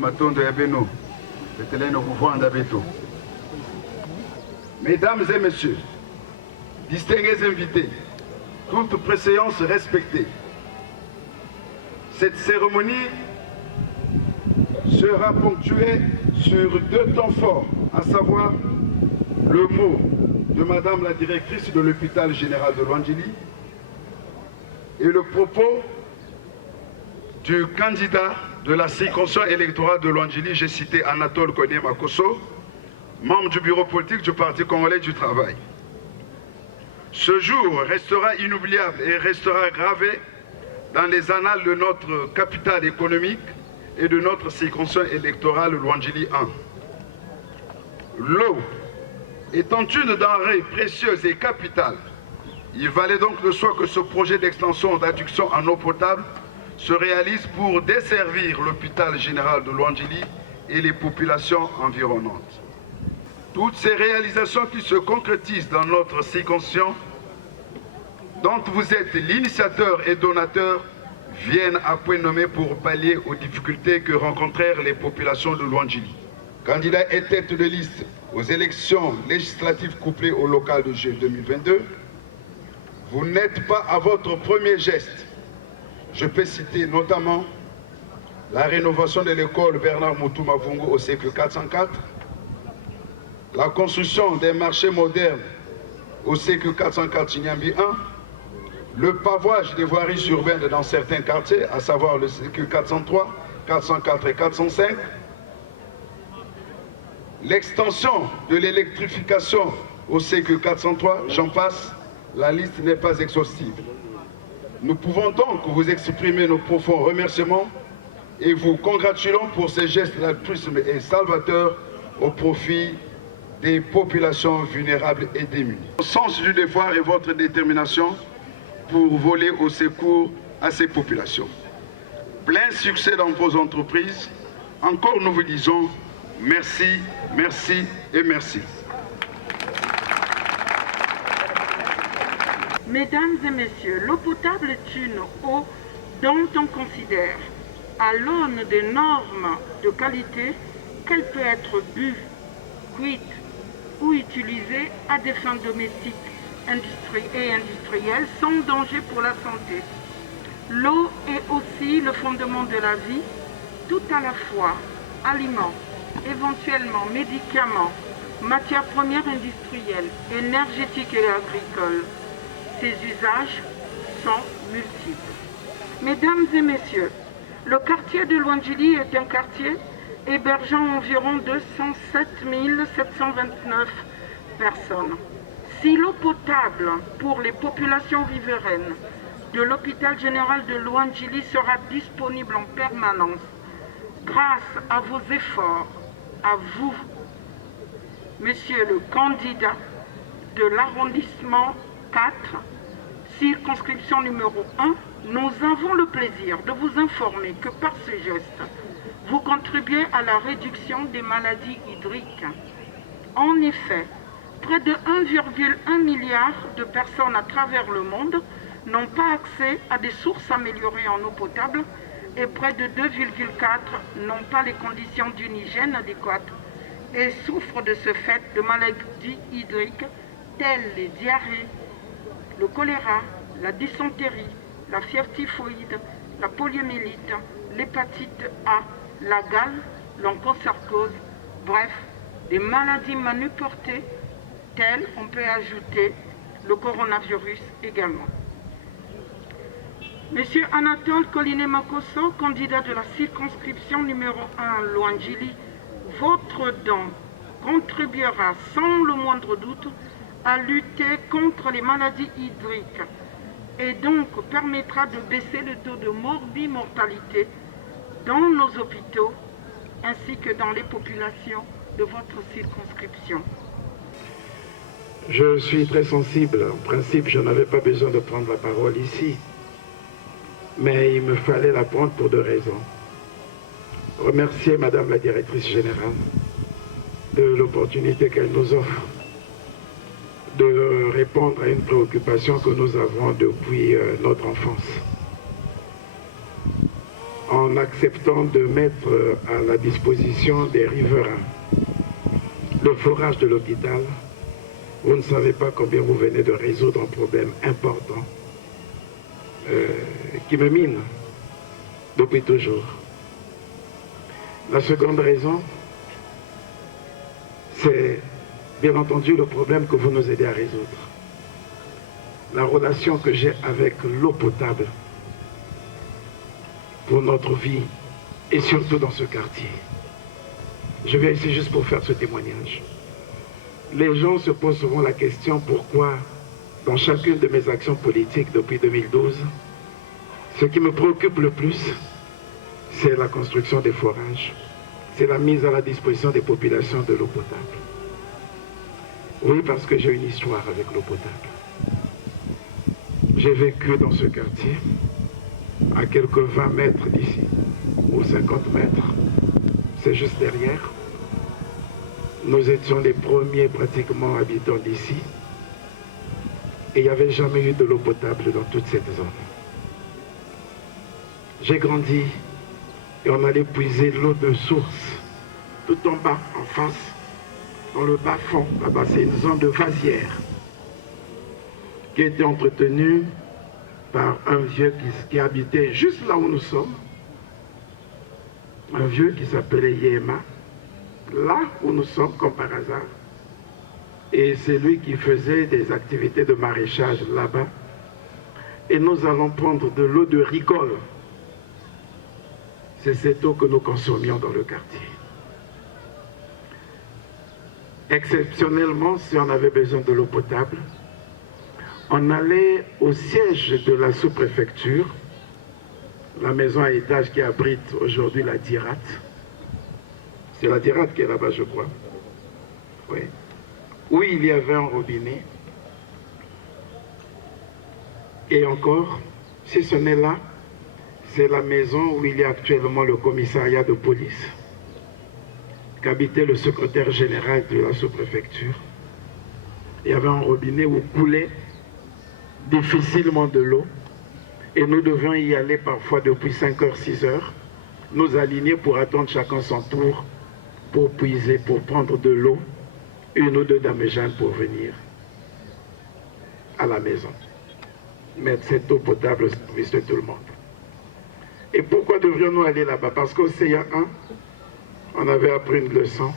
Matondo ya beno. Beteleno kuvanda beto. Mesdames et messieurs, distingués invités, toute préséance respectée, cette cérémonie sera ponctuée sur 2 temps forts, à savoir le mot de Madame la directrice de l'hôpital général de Lwandjili et le propos du candidat de la circonscription électorale de Lwandjili, j'ai cité Anatole Koné Makosso, membre du bureau politique du Parti congolais du travail. Ce jour restera inoubliable et restera gravé dans les annales de notre capitale économique et de notre circonscription électorale Lwandjili 1. L'eau étant une denrée précieuse et capitale, il valait donc de soi que ce projet d'extension d'adduction en eau potable se réalise pour desservir l'hôpital général de Lwandjili et les populations environnantes. Toutes ces réalisations qui se concrétisent dans notre circonscription, dont vous êtes l'initiateur et donateur, viennent à point nommé pour pallier aux difficultés que rencontrèrent les populations de Lwandjili. Candidat et tête de liste aux élections législatives couplées au local de juillet 2022, vous n'êtes pas à votre premier geste. Je peux citer notamment la rénovation de l'école Bernard Moutouma Vungu au siècle 404, la construction des marchés modernes au siècle 404 Chinyambi 1, le pavage des voiries urbaines dans certains quartiers, à savoir le siècle 403, 404 et 405, l'extension de l'électrification au siècle 403, j'en passe, la liste n'est pas exhaustive. Nous pouvons donc vous exprimer nos profonds remerciements et vous congratulons pour ces gestes d'altruisme et salvateurs au profit des populations vulnérables et démunies. Au sens du devoir et votre détermination pour voler au secours à ces populations. Plein succès dans vos entreprises. Encore nous vous disons merci, merci et merci. Mesdames et messieurs, l'eau potable est une eau dont on considère, à l'aune des normes de qualité, qu'elle peut être bue, cuite ou utilisée à des fins domestiques et industrielles sans danger pour la santé. L'eau est aussi le fondement de la vie, tout à la fois aliments, éventuellement médicaments, matières premières industrielles, énergétiques et agricoles. Ces usages sont multiples. Mesdames et messieurs, le quartier de Lwandjili est un quartier hébergeant environ 207 729 personnes. Si l'eau potable pour les populations riveraines de l'hôpital général de Lwandjili sera disponible en permanence, grâce à vos efforts, à vous, monsieur le candidat de l'arrondissement 4, circonscription numéro 1, nous avons le plaisir de vous informer que par ce geste, vous contribuez à la réduction des maladies hydriques. En effet, près de 1,1 milliard de personnes à travers le monde n'ont pas accès à des sources améliorées en eau potable et près de 2,4 n'ont pas les conditions d'une hygiène adéquate et souffrent de ce fait de maladies hydriques telles les diarrhées, le choléra, la dysenterie, la fièvre typhoïde, la poliomyélite, l'hépatite A, la gale, l'onchocercose, bref, des maladies manuportées telles, on peut ajouter le coronavirus également. Monsieur Anatole Koné Makosso, candidat de la circonscription numéro 1 Lwandjili, votre don contribuera sans le moindre doute à lutter contre les maladies hydriques et donc permettra de baisser le taux de morbimortalité dans nos hôpitaux ainsi que dans les populations de votre circonscription. Je suis très sensible. En principe, je n'avais pas besoin de prendre la parole ici. Mais il me fallait la prendre pour 2 raisons. Remercier Madame la Directrice Générale de l'opportunité qu'elle nous offre de répondre à une préoccupation que nous avons depuis notre enfance. en acceptant de mettre à la disposition des riverains le forage de l'hôpital. Vous ne savez pas combien vous venez de résoudre un problème important qui me mine depuis toujours. La seconde raison, c'est bien entendu le problème que vous nous aidez à résoudre. La relation que j'ai avec l'eau potable pour notre vie et surtout dans ce quartier. Je viens ici juste pour faire ce témoignage. Les gens se posent souvent la question pourquoi, dans chacune de mes actions politiques depuis 2012, ce qui me préoccupe le plus, c'est la construction des forages, c'est la mise à la disposition des populations de l'eau potable. Oui, parce que j'ai une histoire avec l'eau potable. J'ai vécu dans ce quartier, à quelques 20 mètres d'ici, ou 50 mètres, c'est juste derrière. Nous étions les premiers pratiquement habitants d'ici, et il n'y avait jamais eu de l'eau potable dans toute cette zone. J'ai grandi, et on allait puiser l'eau de source, tout en bas, en face, dans le bas-fond. Là-bas, c'est une zone de vasière qui était entretenue par un vieux qui habitait juste là où nous sommes. Un vieux qui s'appelait Yéma, là où nous sommes, comme par hasard. Et c'est lui qui faisait des activités de maraîchage là-bas. Et nous allons prendre de l'eau de rigole. C'est cette eau que nous consommions dans le quartier. Exceptionnellement, si on avait besoin de l'eau potable, on allait au siège de la sous-préfecture, la maison à étage qui abrite aujourd'hui la DIRAT. C'est la DIRAT qui est là-bas, je crois. Oui. Où il y avait un robinet. Et encore, si ce n'est là, c'est la maison où il y a actuellement le commissariat de police, qu'habitait le secrétaire général de la sous-préfecture. Il y avait un robinet où coulait difficilement de l'eau et nous devions y aller parfois depuis 5h, 6h, nous aligner pour attendre chacun son tour pour puiser, pour prendre de l'eau, une ou deux dames-jeannes pour venir à la maison. Mettre cette eau potable au service de tout le monde. Et pourquoi devrions-nous aller là-bas? Parce qu'au CA1, on avait appris une leçon,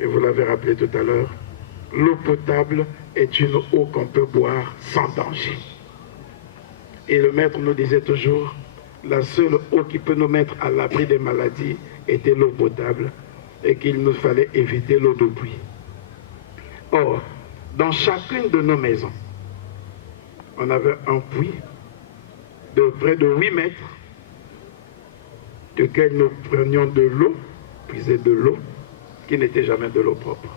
et vous l'avez rappelé tout à l'heure, l'eau potable est une eau qu'on peut boire sans danger. Et le maître nous disait toujours, la seule eau qui peut nous mettre à l'abri des maladies était l'eau potable et qu'il nous fallait éviter l'eau de pluie. Or, dans chacune de nos maisons, on avait un puits de près de 8 mètres, duquel nous prenions de l'eau, puiser de l'eau, qui n'était jamais de l'eau propre.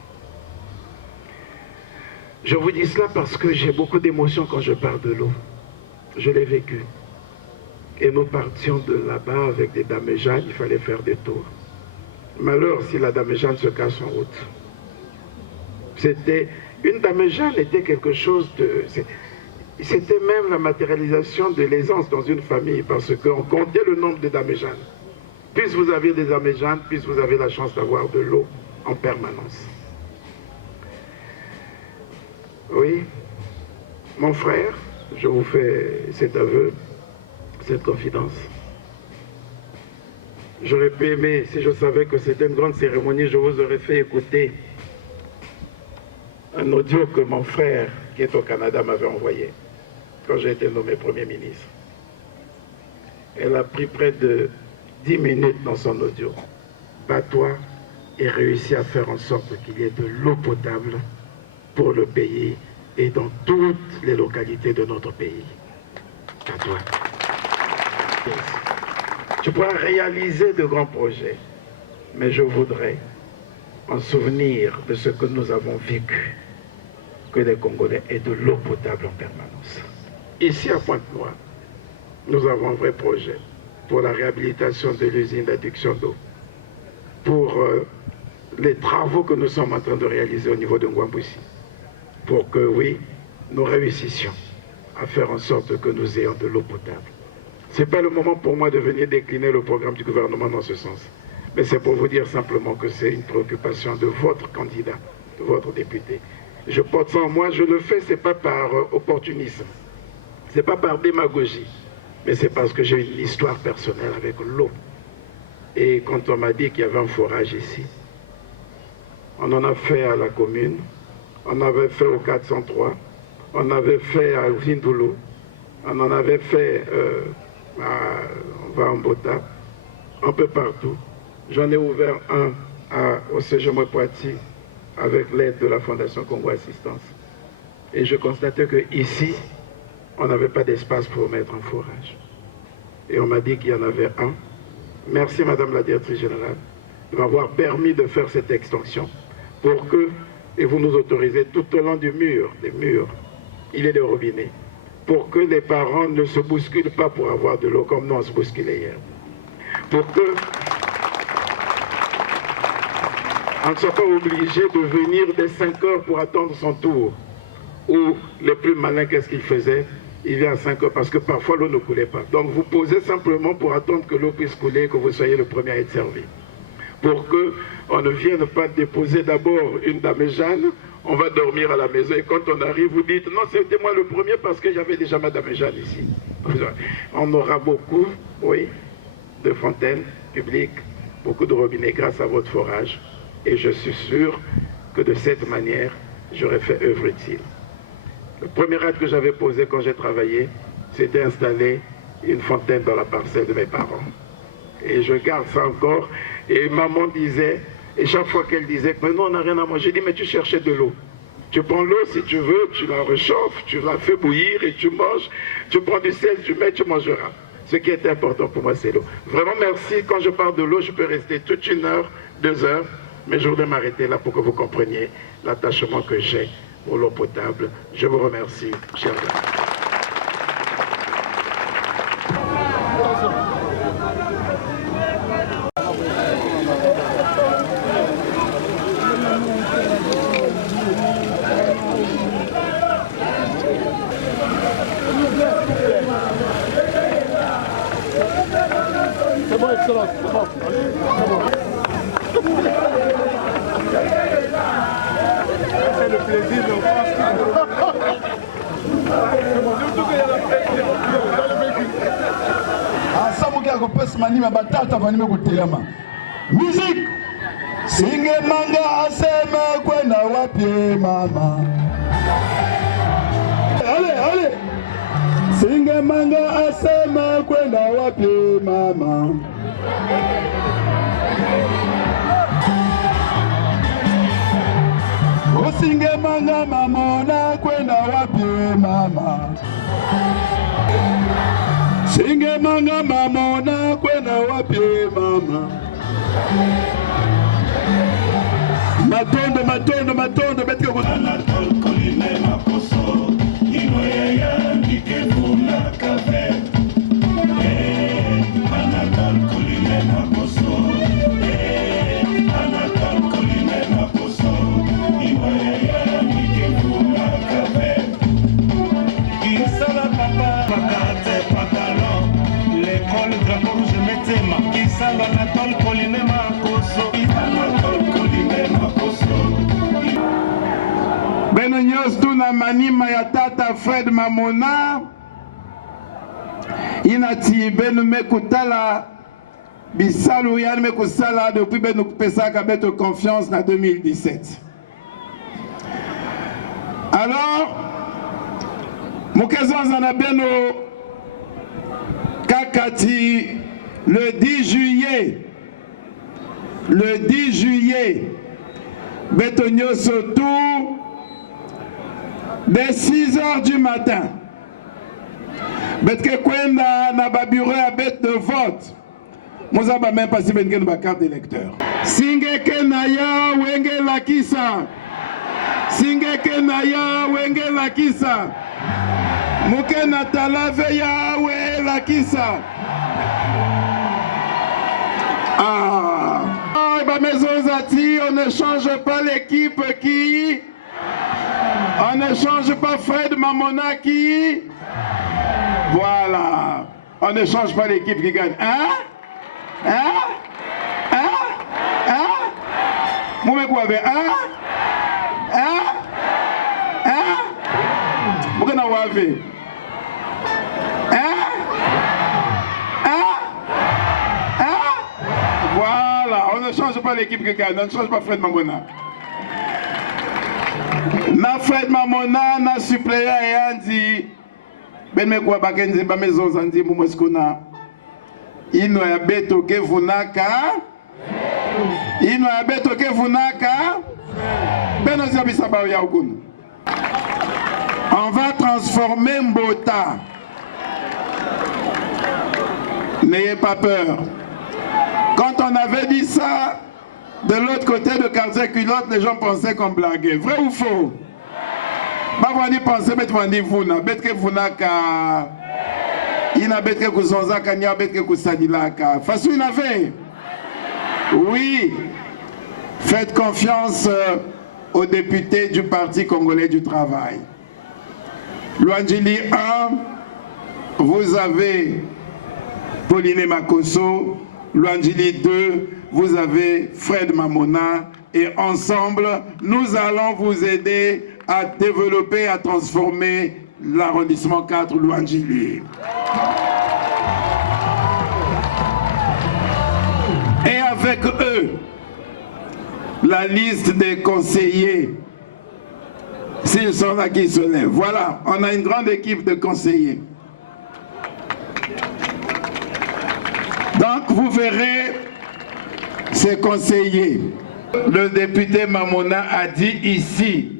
Je vous dis cela parce que j'ai beaucoup d'émotions quand je parle de l'eau. Je l'ai vécu. Et nous partions de là-bas avec des dames Jeanne, il fallait faire des tours. Malheur si la dame Jeanne se casse en route. Une dame Jeanne était quelque chose de... C'était même la matérialisation de l'aisance dans une famille parce qu'on comptait le nombre de dames Jeanne. Plus vous avez des dames Jeanne, plus vous avez la chance d'avoir de l'eau en permanence. Oui, mon frère, je vous fais cet aveu, cette confidence. J'aurais pu aimer, si je savais que c'était une grande cérémonie, je vous aurais fait écouter un audio que mon frère, qui est au Canada, m'avait envoyé quand j'ai été nommé Premier ministre. Elle a pris près de 10 minutes dans son audio. Bats-toi et réussis à faire en sorte qu'il y ait de l'eau potable pour le pays et dans toutes les localités de notre pays. Bats-toi. Tu pourras réaliser de grands projets, mais je voudrais, en souvenir de ce que nous avons vécu, que les Congolais aient de l'eau potable en permanence. Ici à Pointe-Noire, nous avons un vrai projet pour la réhabilitation de l'usine d'adduction d'eau, pour les travaux que nous sommes en train de réaliser au niveau de Ngwambouissi, pour que, oui, nous réussissions à faire en sorte que nous ayons de l'eau potable. Ce n'est pas le moment pour moi de venir décliner le programme du gouvernement dans ce sens. Mais c'est pour vous dire simplement que c'est une préoccupation de votre candidat, de votre député. Je porte ça en moi, je le fais, ce n'est pas par opportunisme, ce n'est pas par démagogie, mais c'est parce que j'ai une histoire personnelle avec l'eau. Et quand on m'a dit qu'il y avait un forage ici, on en a fait à la commune, on avait fait au 403, on avait fait à Vindoulou, on en avait fait à Vambota, un peu partout. J'en ai ouvert un au CGM Poitiers avec l'aide de la Fondation Congo Assistance. Et je constatais qu'ici, on n'avait pas d'espace pour mettre un forage. Et on m'a dit qu'il y en avait un. Merci Madame la Directrice Générale de m'avoir permis de faire cette extension pour que, et vous nous autorisez tout au long du mur, des murs, il y ait des robinets, pour que les parents ne se bousculent pas pour avoir de l'eau comme nous on se bousculait hier. Pour que on ne soit pas obligé de venir dès 5 heures pour attendre son tour. Ou les plus malins, qu'est-ce qu'ils faisaient? Il vient à 5 heures parce que parfois l'eau ne coulait pas. Donc vous posez simplement pour attendre que l'eau puisse couler, que vous soyez le premier à être servi. Pour qu'on ne vienne pas déposer d'abord une dame Jeanne, on va dormir à la maison et quand on arrive, vous dites non, c'était moi le premier parce que j'avais déjà Madame Jeanne ici. On aura beaucoup, oui, de fontaines publiques, beaucoup de robinets grâce à votre forage. Et je suis sûr que de cette manière, j'aurais fait œuvre utile. Le premier acte que j'avais posé quand j'ai travaillé, c'était installer une fontaine dans la parcelle de mes parents. Et je garde ça encore. Et maman disait, et chaque fois qu'elle disait, mais non, on n'a rien à manger, j'ai dit, mais tu cherchais de l'eau. Tu prends l'eau si tu veux, tu la réchauffes, tu la fais bouillir et tu manges. Tu prends du sel, tu mets, tu mangeras. Ce qui est important pour moi, c'est l'eau. Vraiment, merci. Quand je parle de l'eau, je peux rester toute 1 heure, 2 heures. Mais je voudrais m'arrêter là pour que vous compreniez l'attachement que j'ai pour l'eau potable. Je vous remercie, chers amis. C'est bon, excellence, c'est bon. C'est le plaisir de musique singe manga aseme kwenda wapi mama. Allez singe manga aseme kwenda wapi mama. Usinge manga mamona kwenda wapi mama. Singe manga mamona kwenda wapi mama. Matondo betka kutana koline makoso ino yaya ndikefu na kafe. Anatol koline makoso Anatol koline makoso ino yaya ndikefu na kafe. Kisala papa pakate pantalon l'école drapeau rouge metema. Kisala Anatol koline makoso Anatol koline makoso. Beno nyos tuna manima ya tata Fred Mamona inati beno mekutala bisalu yani mekusala depuis beno pesaka beto confiance na 2017. Alors mukezanza na beno kakati le 10 juillet beto nyoso tout dès 6 heures du matin, betke kwenda na ba bureau à bête de vote. Moza ba même passer bengen ba carte d'électeur. Singeke naya wenge lakisa. Singeke naya wenge lakisa. Muke na talave ya we lakisa. Ba maison zati, on ne change pas l'équipe qui. On ne change pas Fred Mamona qui. Voilà. On ne change pas l'équipe qui gagne. Hein? Hein? Hein? Hein? Vous me quoi avec? Hein? Hein? Hein? Vous avez vu? Hein? Hein? Hein? Voilà, on ne change pas l'équipe qui gagne, on ne change pas Fred Mamona. Na Fred Mamona, na suppléant et Andy. Ben me kwa bakenzi ba maison zandi mu mweskuna. Ino ya beto ke vunaka. Ino ya beto ke vunaka. Ben ozabisa ba ya ukunu. On va transformer Mbota. N'ayez pas peur. Quand on avait dit ça, de l'autre côté de quartier culotte, les gens pensaient qu'on blaguait. Vrai ou faux? Bah, vous allez penser, mais vous allez vous, bête que vous n'avez qu'à. Il n'a bête que vous zonza, qu'il n'y a bête que vous sadilaka. Façon, il avait. Oui. Faites confiance aux députés du Parti congolais du travail. Luandjili 1, vous avez Pauline Makosso. Luandjili 2, vous avez Fred Mamona. Et ensemble, nous allons vous aider à développer, à transformer l'arrondissement 4 Luandjili. Et avec eux, la liste des conseillers, s'ils sont là qui se lèvent. Voilà, on a une grande équipe de conseillers. Donc vous verrez ces conseillers. Le député Mamona a dit ici,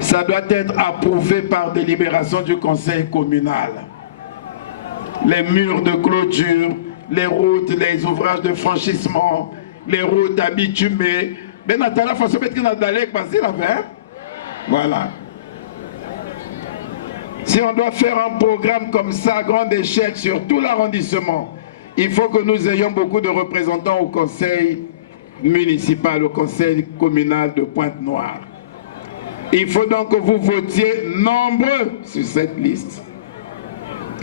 ça doit être approuvé par délibération du conseil communal. Les murs de clôture, les routes, les ouvrages de franchissement, les routes à bitumées. Ben Nathalie, il faut se mettre dans le passer là, voilà. Si on doit faire un programme comme ça, à grande échelle, sur tout l'arrondissement, il faut que nous ayons beaucoup de représentants au conseil municipal, au conseil communal de Pointe-Noire. Il faut donc que vous votiez nombreux sur cette liste.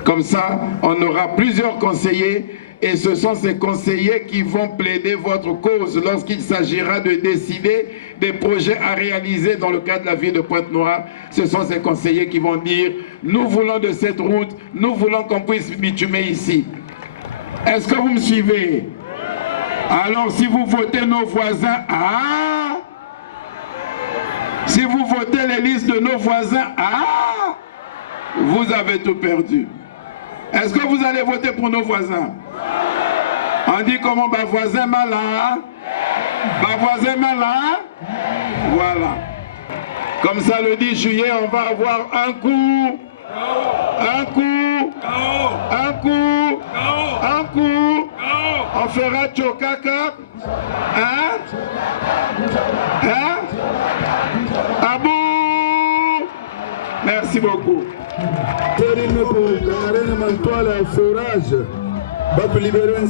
Comme ça, on aura plusieurs conseillers et ce sont ces conseillers qui vont plaider votre cause lorsqu'il s'agira de décider des projets à réaliser dans le cadre de la ville de Pointe-Noire. Ce sont ces conseillers qui vont dire « Nous voulons de cette route, nous voulons qu'on puisse bitumer ici. » Est-ce que vous me suivez? Alors si vous votez nos voisins, ah! Si vous votez les listes de nos voisins, ah! Vous avez tout perdu. Est-ce que vous allez voter pour nos voisins? On dit comment ma voisin malin? Ma voisin malin? Voilà. Comme ça le 10 juillet, on va avoir un coup. Un coup. Un coup. Un coup. On fera Tchokaka. Hein? Hein? Abou! Merci beaucoup. Pour forage, va libérer un